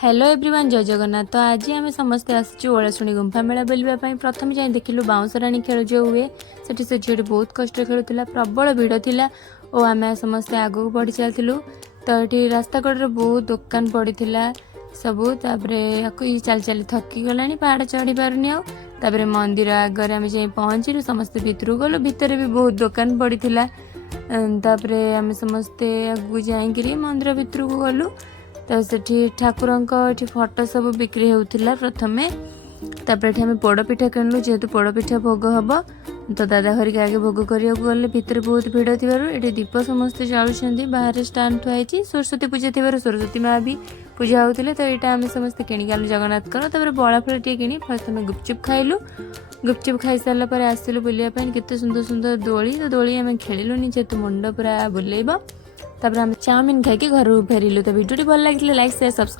Hello everyone, जय जगन्नाथ। तो आज आम समस्ते आसचु ओलाशुणी गुंफा मेला बुलवाई। प्रथम जाए देखिलु बाउंसराणी खेल जो हुए से झील बहुत कष्ट खेलुला, प्रबल भिड़ थिला और आम समस्ते आगू बढ़ी चलू। तो ये रास्ता कड़े बहुत दुकान पड़ी सबू। चल चली थकी गला, पहाड़ चढ़ी पारुनी आउे मंदिर आगे आम जा पहुँचलु। समस्ते भितर गलु, भितर भी बहुत दुकान पड़ी आम समस्ते आगू जाकि मंदिर भितर को गलु। तो सेठी ठाकुर फोटो सब बिक्री होता प्रथमे। तापर आम पोड़पिठा किणलु, जेहेतु पोड़पिठा भोग हम। तो दादा हरिक आगे भोग करने गले। भितर बहुत भिड़ थी, दीप समस्ते जालुं। बाहर स्टाण थुआई, सरस्वती पूजा थी, सरस्वती माँ भी पूजा होते। तो यहाँ आम समस्ते किणिक आनु जगन्नाथ। तापर बड़ा फल टे कि प्रथम गुपचुप खाइलु। गुपचुप खाई सारा पर आसलु बुलापाई। केते सुंदर सुंदर दोली। तो दोली आम खेलुनि, जेहेतु मुंड पूरा बुलेब। तापर आम चाउमिन खाई घर फेरिलु। तो वीडियो भल लगे लाइक शेयर सब्सक्राइब।